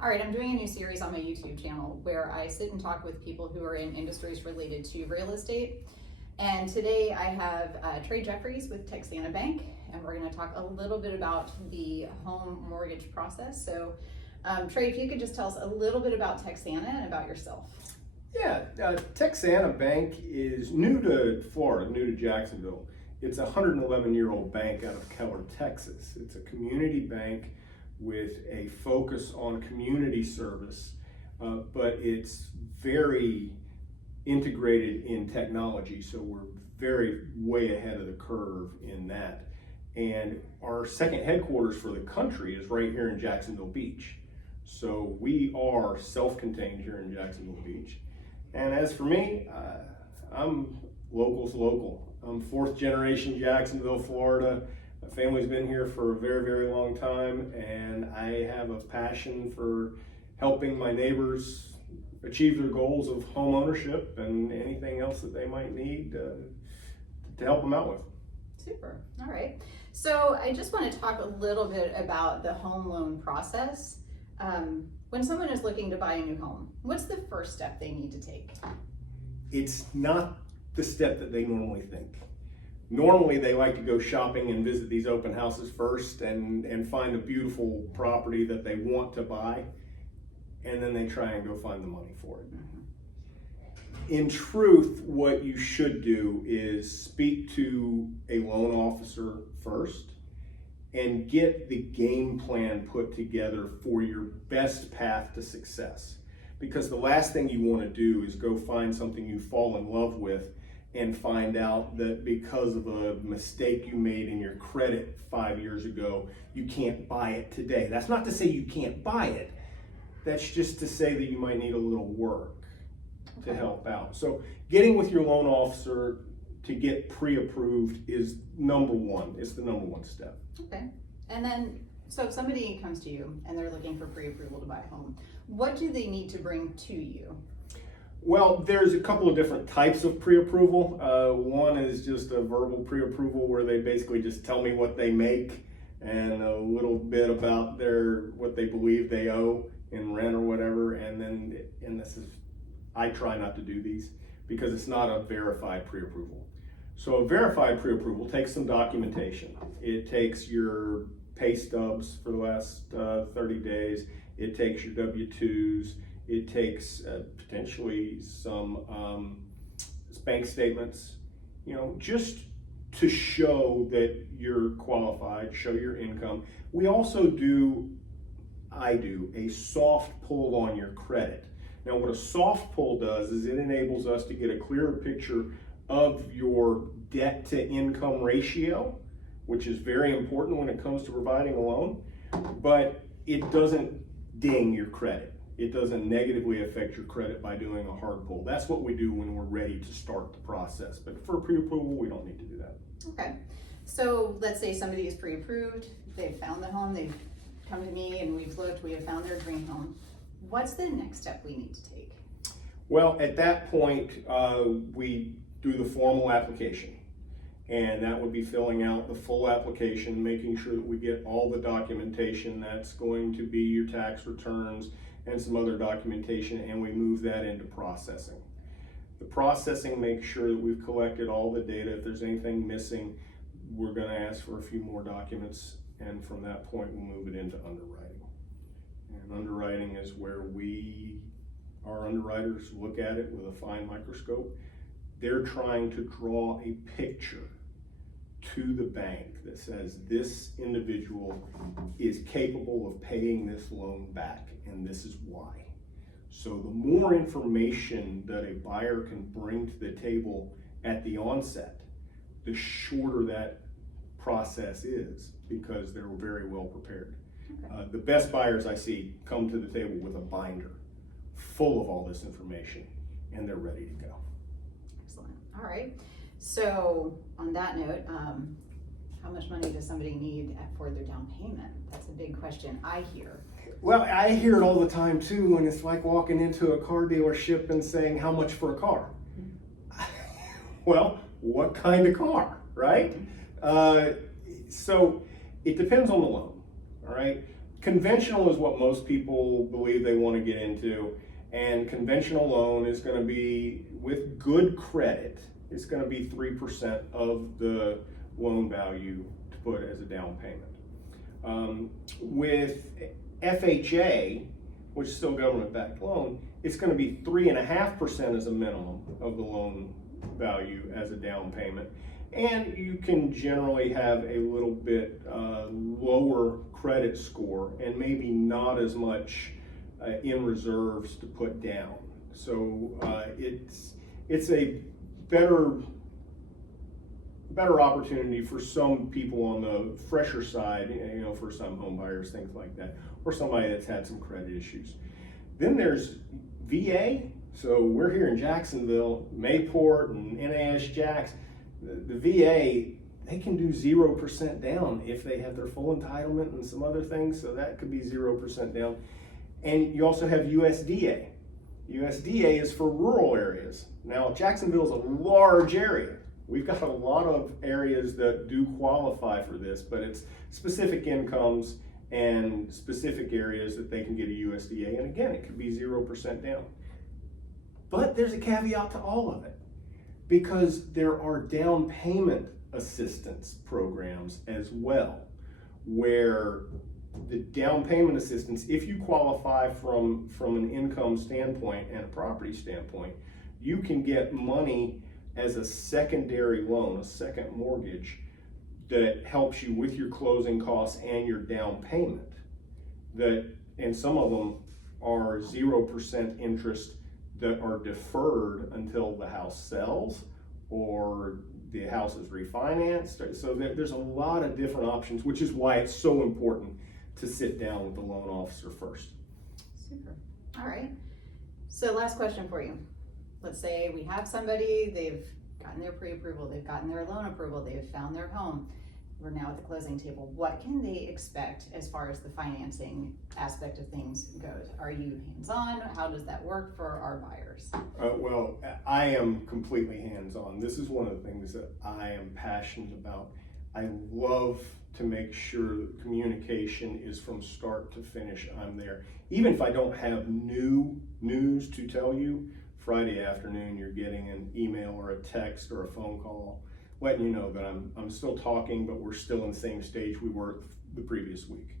All right, I'm doing a new series on my YouTube channel where I sit and talk with people who are in industries related to real estate. And today I have Trey Jeffries with Texana Bank, and we're going to talk a little bit about the home mortgage process. So, Trey, if you could just tell us a little bit about Texana and about yourself. Yeah, Texana Bank is new to Florida, new to Jacksonville. It's a 111-year-old bank out of Keller, Texas. It's a community bank with a focus on community service, but it's very integrated in technology, so we're very way ahead of the curve in that. And our second headquarters for the country is right here in Jacksonville Beach. So we are self-contained here in Jacksonville Beach. And as for me, I'm local's local. I'm fourth generation Jacksonville, Florida. My family's been here for a very, very long time, and I have a passion for helping my neighbors achieve their goals of home ownership and anything else that they might need to help them out with. Super. All right. So I just want to talk a little bit about the home loan process. When someone is looking to buy a new home, what's the first step they need to take? It's not the step that they normally think. Normally they like to go shopping and visit these open houses first and find a beautiful property that they want to buy, and then they try and go find the money for it. In truth, what you should do is speak to a loan officer first and get the game plan put together for your best path to success. Because the last thing you want to do is go find something you fall in love with and find out that because of a mistake you made in your credit 5 years ago, you can't buy it today. That's not to say you can't buy it. That's just to say that you might need a little work to help out. So getting with your loan officer to get pre-approved is number one. It's the number one step. Okay. And then, so if somebody comes to you and they're looking for pre-approval to buy a home, what do they need to bring to you? Well, there's a couple of different types of pre-approval. One is just a verbal pre-approval where they basically just tell me what they make and a little bit about what they believe they owe in rent or whatever. And I try not to do these because it's not a verified pre-approval. So a verified pre-approval takes some documentation. It takes your pay stubs for the last 30 days. It takes your W-2s. It takes potentially some bank statements, just to show that you're qualified, show your income. We also I do a soft pull on your credit. Now what a soft pull does is it enables us to get a clearer picture of your debt to income ratio, which is very important when it comes to providing a loan, but it doesn't ding your credit. It doesn't negatively affect your credit by doing a hard pull. That's what we do when we're ready to start the process. But for pre-approval, we don't need to do that. Okay. So let's say somebody is pre-approved, they've found the home, they've come to me and we've looked, we have found their dream home. What's the next step we need to take? Well, at that point, we do the formal application. And that would be filling out the full application, making sure that we get all the documentation. That's going to be your tax returns and some other documentation, and we move that into processing. The processing makes sure that we've collected all the data. If there's anything missing, we're going to ask for a few more documents, and from that point we'll move it into underwriting. And underwriting is where our underwriters look at it with a fine microscope. They're trying to draw a picture to the bank that says this individual is capable of paying this loan back, and this is why. So the more information that a buyer can bring to the table at the onset, the shorter that process is, because they're very well prepared. Okay. The best buyers I see come to the table with a binder full of all this information, and they're ready to go. Excellent. All right. So on that note, how much money does somebody need for their down payment? That's a big question I hear. Well, I hear it all the time too, and it's like walking into a car dealership and saying, how much for a car? Well, what kind of car, right? So it depends on the loan, all right? Conventional is what most people believe they want to get into, and conventional loan is going to be, with good credit, it's going to be 3% of the loan value to put as a down payment. With FHA, which is still government-backed loan, it's going to be 3.5% as a minimum of the loan value as a down payment. And you can generally have a little bit lower credit score and maybe not as much in reserves to put down. So it's a better opportunity for some people on the fresher side, you know, for some home buyers, things like that, or somebody that's had some credit issues. Then there's VA. So we're here in Jacksonville, Mayport and NAS Jax. The VA, they can do 0% down if they have their full entitlement and some other things, so that could be 0% down. And you also have USDA. USDA is for rural areas. Now, Jacksonville is a large area. We've got a lot of areas that do qualify for this, but it's specific incomes and specific areas that they can get a USDA. And again, it could be 0% down. But there's a caveat to all of it, because there are down payment assistance programs as well, where the down payment assistance, if you qualify from an income standpoint and a property standpoint, you can get money as a secondary loan, a second mortgage, that helps you with your closing costs and your down payment. And some of them are 0% interest that are deferred until the house sells or the house is refinanced. So there's a lot of different options, which is why it's so important to sit down with the loan officer first. Super. All right. So last question for you. Let's say we have somebody, they've gotten their pre-approval, they've gotten their loan approval, they've found their home. We're now at the closing table. What can they expect as far as the financing aspect of things goes? Are you hands-on? How does that work for our buyers? Well, I am completely hands-on. This is one of the things that I am passionate about. I love to make sure that communication is from start to finish. I'm there. Even if I don't have new news to tell you, Friday afternoon you're getting an email or a text or a phone call letting you know that I'm still talking, but we're still in the same stage we were the previous week.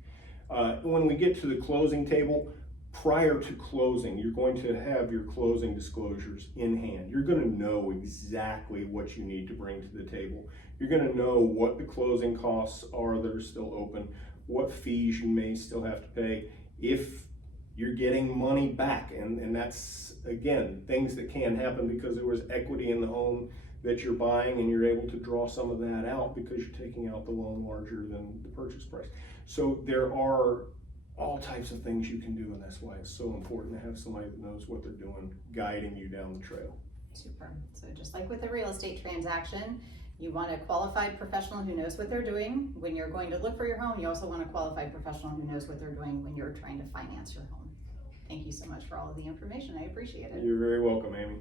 When we get to the closing table, prior to closing, you're going to have your closing disclosures in hand. You're going to know exactly what you need to bring to the table. You're going to know what the closing costs are that are still open, what fees you may still have to pay, if you're getting money back. And that's, again, things that can happen because there was equity in the home that you're buying and you're able to draw some of that out because you're taking out the loan larger than the purchase price. So there are all types of things you can do, and that's why it's so important to have somebody that knows what they're doing, guiding you down the trail. Super. So just like with a real estate transaction, you want a qualified professional who knows what they're doing. When you're going to look for your home, you also want a qualified professional who knows what they're doing when you're trying to finance your home. Thank you so much for all of the information. I appreciate it. You're very welcome, Amy.